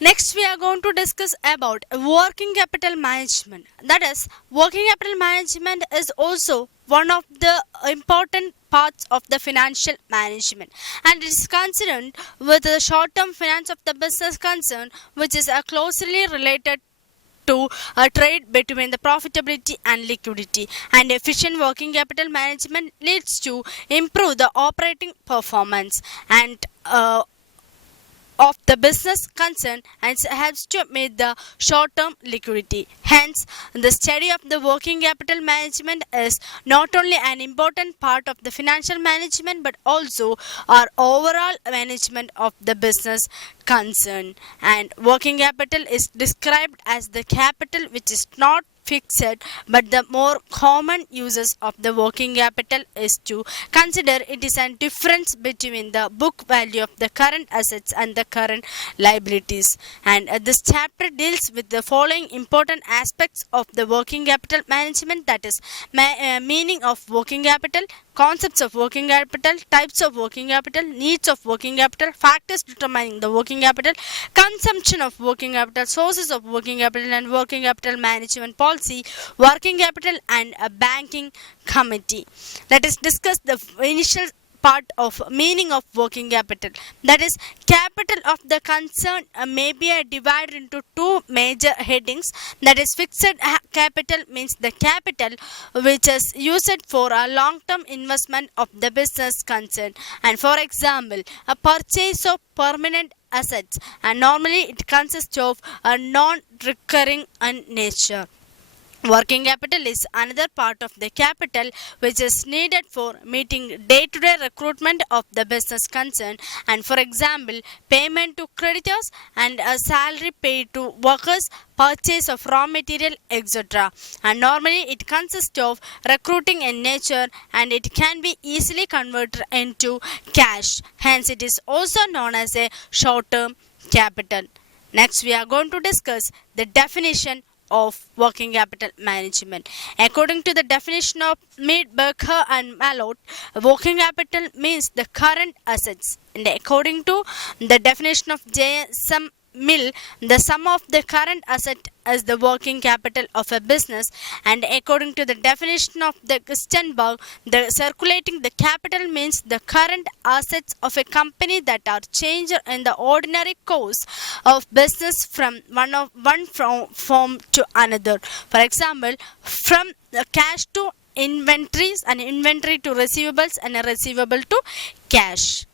Next, we are going to discuss about working capital management. That is, working capital management is also one of the important parts of the financial management, and it is concerned with the short-term finance of the business concern, which is closely related to a trade between the profitability and liquidity. And efficient working capital management leads to improve the operating performance and of the business concern and helps to meet the short-term liquidity. Hence, the study of the working capital management is not only an important part of the financial management but also our overall management of the business concern. And working capital is described as the capital which is not fixed, but the more common uses of the working capital is to consider it is a difference between the book value of the current assets and the current liabilities. And this chapter deals with the following important aspects of the working capital management, that is meaning of working capital, concepts of working capital, types of working capital, needs of working capital, factors determining the working capital, consumption of working capital, sources of working capital, and working capital management policy, working capital, and a banking committee. Let us discuss the initial part of meaning of working capital, that is capital of the concern may be divided into two major headings, that is fixed capital means the capital which is used for a long term investment of the business concern, and for example a purchase of permanent assets, and normally it consists of a non recurring nature. Working capital is another part of the capital which is needed for meeting day-to-day recruitment of the business concern, and for example payment to creditors and a salary paid to workers, purchase of raw material, etc. And normally it consists of recruiting in nature and it can be easily converted into cash. Hence it is also known as a short-term capital. Next we are going to discuss the definition of working capital management. According to the definition of Mead, Berger and Malott, working capital means the current assets. And according to the definition of J.S.M. Mill, the sum of the current asset is the working capital of a business, and according to the definition of the Christenberg, the circulating the capital means the current assets of a company that are changed in the ordinary course of business from one form to another. For example, from the cash to inventories, and inventory to receivables, and a receivable to cash.